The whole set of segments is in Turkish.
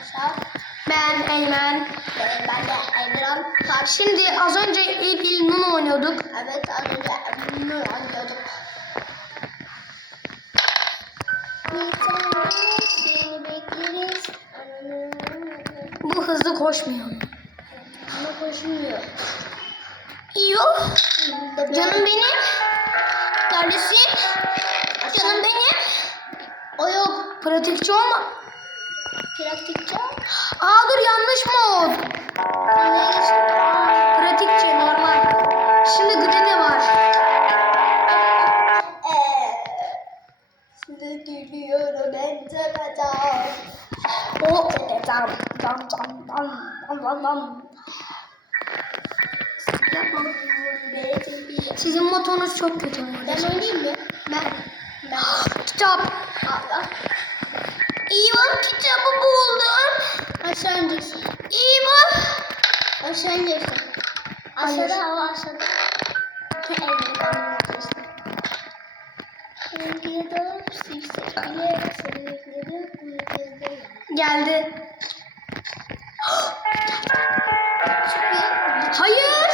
arkadaşlar. Ben Eymen. Ben de Emirhan. Şimdi az önce İp İl Nun oynuyorduk. Evet az önce anlıyorduk. Seni bekleriz. Bu hızlı koşmuyor. Ama koşmuyor. Yok. Canım benim. Neredesin? Canım benim. O yok. Pratikçi olma. Praktikçi. Aa dur yanlış mod. Ne? Pratikçi normal. Şimdi Granny var. Şimdi gülüyorum en tepeden. O Tepeden. Dam dam dam dam dam dam. yapma. Sizin motorunuz çok kötü. Ben oynayayım mı? Ben. Ben. Kitap. Allah. İvan kitabı buldum. Aşağı ineceksin. İvan. Aşağı ineceksin. Hayır. Aşağıda hava aşağıda. Geldi. Hayır.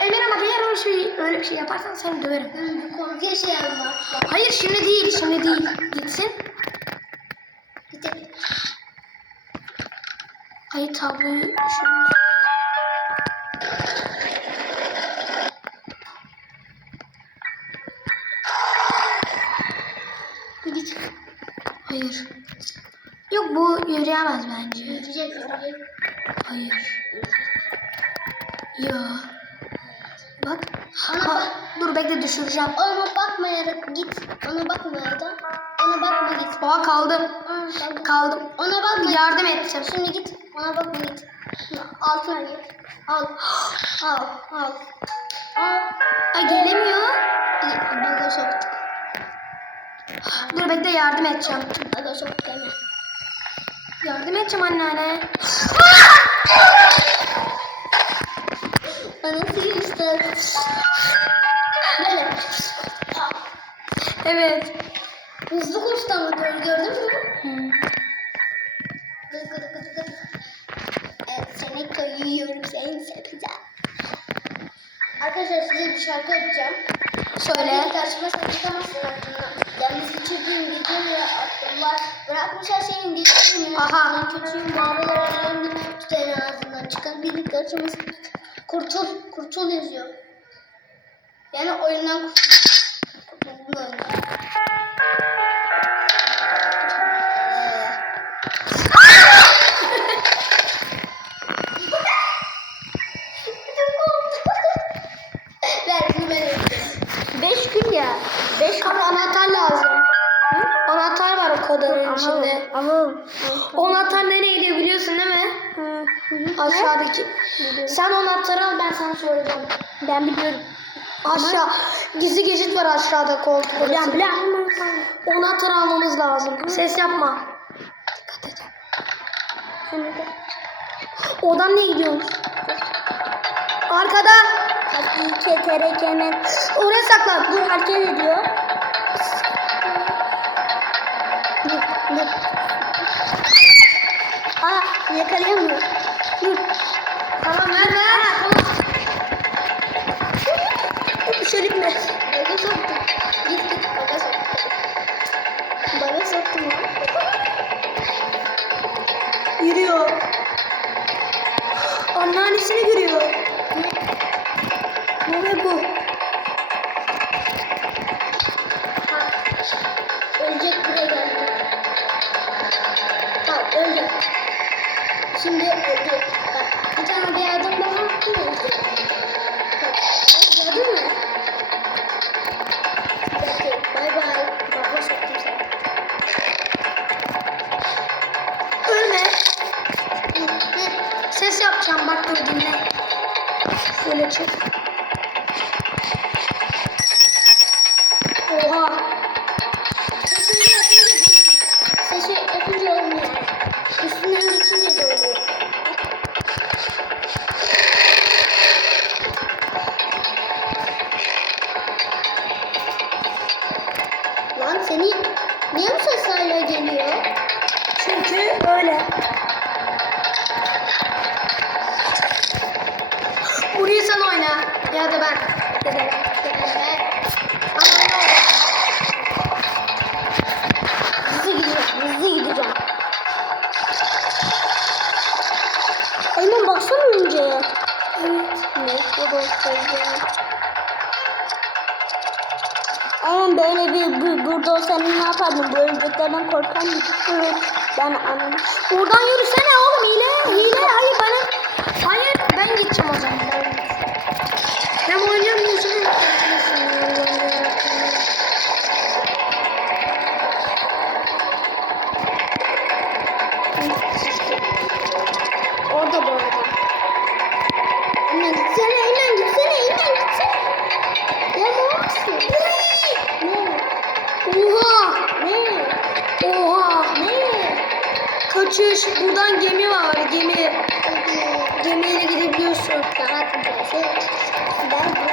Emre bak eğer öyle, şey, öyle bir şey yaparsan seni döverim. Ben bir korku yaşayalım var. Hayır şimdi değil şimdi değil. Gitsin. Gidelim. Hayır tabloyu şunu. Git. Hayır. Yok bu yürüyemez bence. Yürüyecek, yürüyecek. Hayır. Ya. Bak. Ana Ha, bak. dur bekle düşüreceğim. Ona bakmayarak git. Ona bakmayarak. Ona bakma git. Oha kaldım. Aa, kaldı. Kaldım. Ona bakma. Yardım edeceğim. Şimdi git. Ona bakma git. Altına git. Al. Al. Al. Al. Ay gelemiyor. Baga soktuk. Dur bekle yardım edeceğim. Baga soktuk hemen. Yardım edeceğim anneanne. Arkadaşlar size bir şarkı açacağım. Söyle. Karşıma saklatamazsın aklına. Yalnız geçirdiğim gece ve aklım var. Bırakmış her şeyin geçtiğini. Aha. Kötüyüm bağırılar ellerini tutar ağzından çıkar. Biri karşıma kurtul. Kurtul yazıyor. Yani oyundan kurtul. Kurtul Aşağıdaki. Sen o anahtarı al ben sana söyleyeceğim. ben biliyorum. Aşağı. Gizli geçit var aşağıda koltuk. Bilen O anahtarı almamız lazım. Ses yapma. Dikkat et. Odan ne gidiyoruz? Arkada. Hakike terekemen. Oraya saklan. Dur hareket ediyor. Dur dur. Aa yakalayamıyor. Tamam ver ver. Şöyle bir Baga soktum. Şimdi öldü. Bak bir tane bir adım daha attı öldü. Bak bak, gördün mü? Bay bay. Baba soktum seni. Ölme. Hı, hı. Ses yapacağım bak dur dinle. Şöyle çek. seni niye bu ses hala geliyor? Çünkü öyle. Burayı sen oyna. Ya da ben. Ya da ben. Ya da ben. Gideceğim. Gideceğim. Eymen baksana önce. Evet. Ne? O da olsaydı. Ama böyle bir bu, burada olsan ne yapardın? Bu örümceklerden korkar mısın? Evet. Ben anladım. Buradan yürüsene oğlum hile. Hile. Hayır bana. Kaçış. Buradan gemi var. Gemi. Gemiyle gidebiliyorsun. Rahat burası. Ben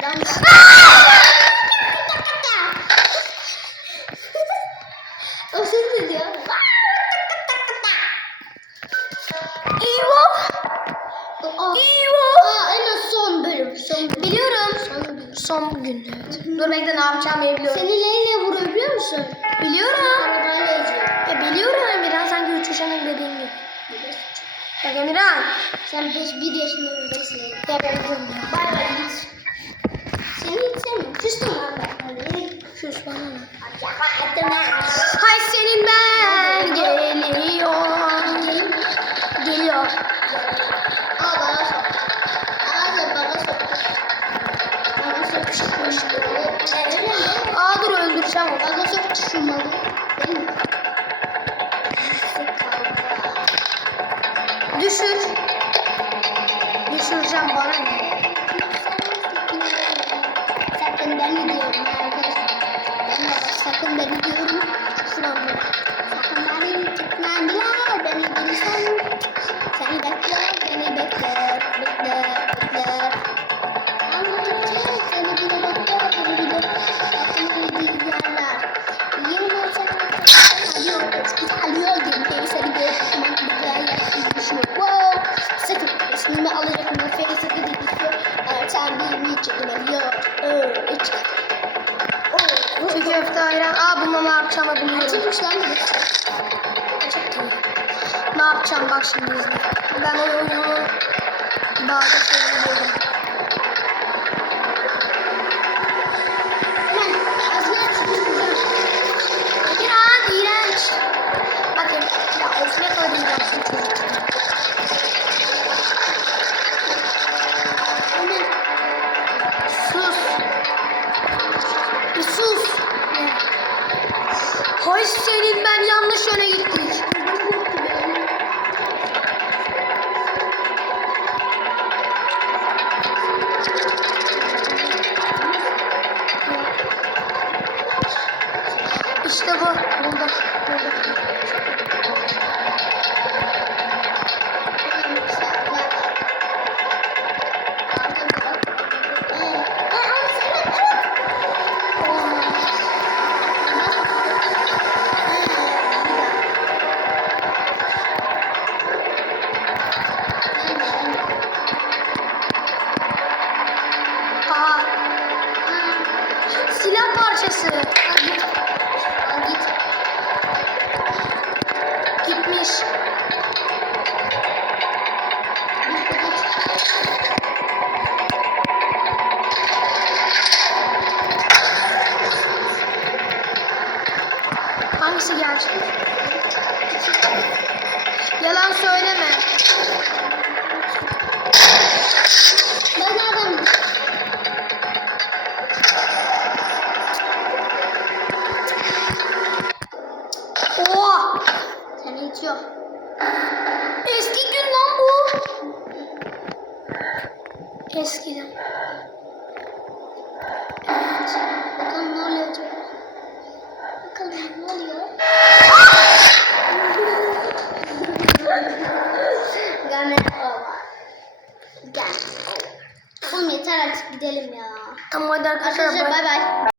bir damla. o ses ne diyor? İvo. Aa, İvo. aa, en az son bölüm, son bölüm. Biliyorum. Son bölüm. Son gün evet. Dur bekle ne yapacağımı biliyorum. Seni neyle vuruyor biliyor musun? Biliyorum. Arabayla eziyor. E biliyorum Emirhan sanki 3 yaşının dediğin gibi. Bak Emirhan. Sen 5 1 yaşında bebesin. Ya ben ya. Bay bay git. Seni hiç sevmiyorum. Küstüm lan ben. Küs bana. Hay senin ben geliyor. Geliyor. Dur öldüreceğim onu. Bana sok çıkmalı. Değil mi? Nasıl kavga? Düşür. Düşüreceğim bana çık. Oh, Çiğ köfte ayran. Aa bununla ne yapacağımı biliyorum. Açılmış lan bu. Ne yapacağım bak şimdi izle. Ben o oyunun bazı şeyleri biliyorum. Bakın ya of ne kadar iğrençsin çocuk. Eskiden. Evet. Bakalım ne oluyor acaba? Bakalım ne oluyor? Game over. Game over. Oğlum yeter artık gidelim ya. Tamam hadi arkadaşlar. Arkadaşlar bay bay.